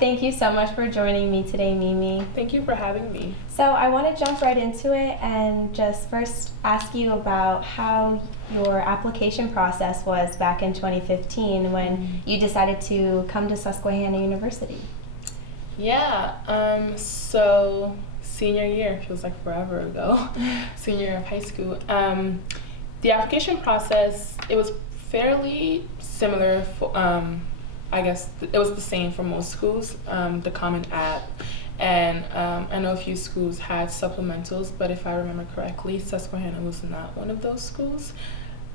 Thank you so much for joining me today, Mimi. Thank you for having me. So I want to jump right into it and just first ask you about how your application process was back in 2015 when you decided to come to Susquehanna University. Yeah, so senior year, feels like forever ago, senior year of high school. The application process, it was fairly similar for, I guess it was the same for most schools, the Common App. And I know a few schools had supplementals, but if I remember correctly, Susquehanna was not one of those schools.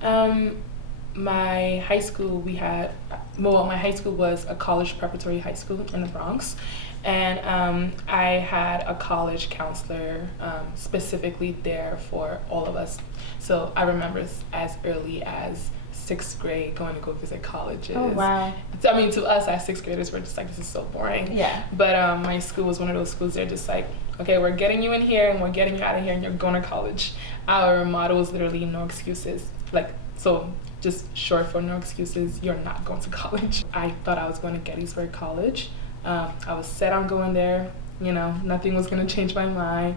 My high school, my high school was a college preparatory high school in the Bronx. And I had a college counselor specifically there for all of us. So I remember as early as 6th grade going to go visit colleges. Oh, wow. I mean, to us as 6th graders, we're just like, this is so boring. Yeah. But my school was one of those schools, they're just like, okay, we're getting you in here and we're getting you out of here and you're going to college. Our motto was literally no excuses. So just short for no excuses, you're not going to college. I thought I was going to Gettysburg College. I was set on going there. Nothing was going to change my mind.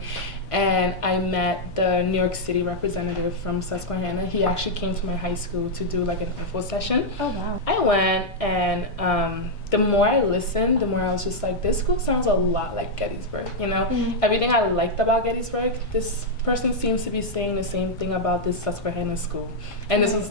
And I met the New York City representative from Susquehanna. He actually came to my high school to do like an info session. Oh, wow. I went, and the more I listened, the more I was just like, this school sounds a lot like Gettysburg, Mm-hmm. Everything I liked about Gettysburg, this person seems to be saying the same thing about this Susquehanna school. And this was,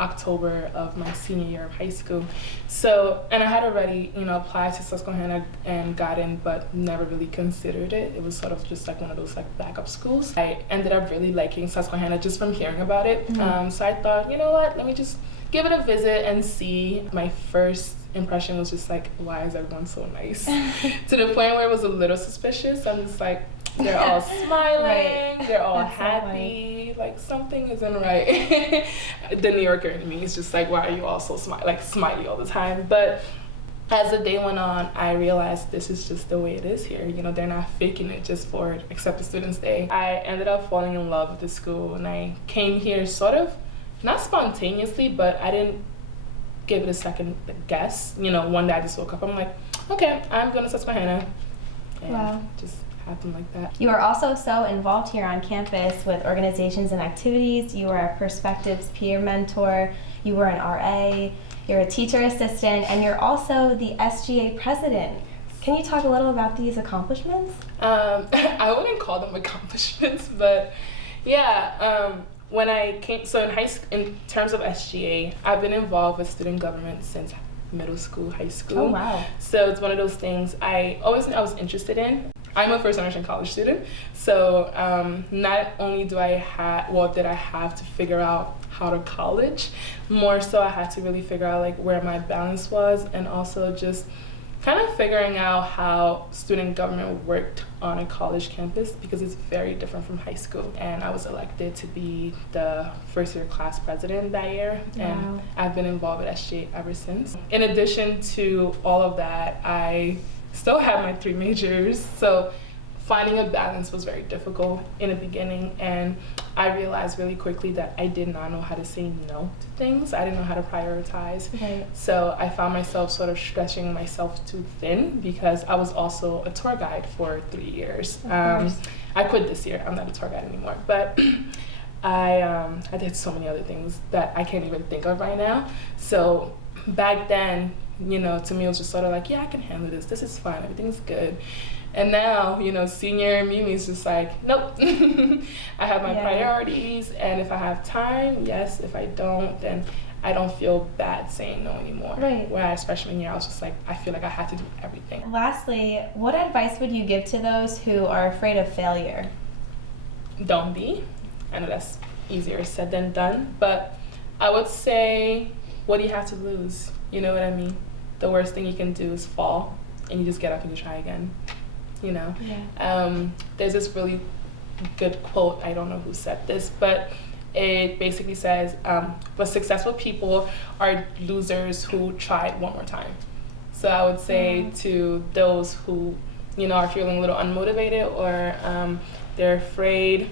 October of my senior year of high school. So, and I had already, applied to Susquehanna and got in, but never really considered it. It was sort of just like one of those like backup schools. I ended up really liking Susquehanna just from hearing about it. Mm-hmm. So I thought, you know what, let me just give it a visit and see. My first impression was just like, why is everyone so nice? To the point where it was a little suspicious. I'm just like, they're all smiling, Right. they're all That's so happy, like something isn't right. The New Yorker in me is just like, why are you all so smiley all the time? But as the day went on, I realized this is just the way it is here. They're not faking it just for Accept the Students Day. I ended up falling in love with the school, and I came here sort of, not spontaneously, but I didn't give it a second guess. One day I just woke up, I'm like, okay, I'm going to Susquehanna. And Wow. just happened like that. You are also so involved here on campus with organizations and activities. You are a Perspectives peer mentor. You were an RA. You're a teacher assistant, and you're also the SGA president. Can you talk a little about these accomplishments? I wouldn't call them accomplishments, but yeah. When I came, so in terms of SGA, I've been involved with student government since middle school, high school. Oh, wow. So it's one of those things I always knew I was interested in. I'm a first generation college student, so not only did I have to figure out how to college, more so I had to really figure out like where my balance was, and also just kind of figuring out how student government worked on a college campus, because it's very different from high school. And I was elected to be the first year class president that year. Wow. And I've been involved with SGA ever since. In addition to all of that, I still have my 3 majors. So finding a balance was very difficult in the beginning, and I realized really quickly that I did not know how to say no to things. I didn't know how to prioritize. Right. So I found myself sort of stretching myself too thin, because I was also a tour guide for 3 years. Of course. I quit this year. I'm not a tour guide anymore, but I did so many other things that I can't even think of right now. So back then, to me it was just sort of like, yeah, I can handle this. This is fine. Everything's good. And now, senior Mimi is just like, nope. I have my priorities, and if I have time, yes. If I don't, then I don't feel bad saying no anymore. Right. Whereas freshman year, I was just like, I feel like I had to do everything. Lastly, what advice would you give to those who are afraid of failure? Don't be. I know that's easier said than done, but I would say, what do you have to lose? You know what I mean? The worst thing you can do is fall, and you just get up and you try again. Yeah. There's this really good quote, I don't know who said this, but it basically says, but successful people are losers who tried one more time. So I would say to those who, are feeling a little unmotivated, or they're afraid,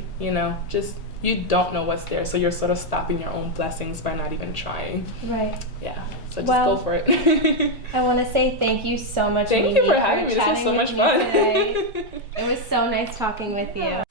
just you don't know what's there, so you're sort of stopping your own blessings by not even trying. Right. Yeah, so just Well, go for it. I want to say thank you so much, Thank Mimi, you for having me. This was chatting so with much me fun. today. It was so nice talking with you.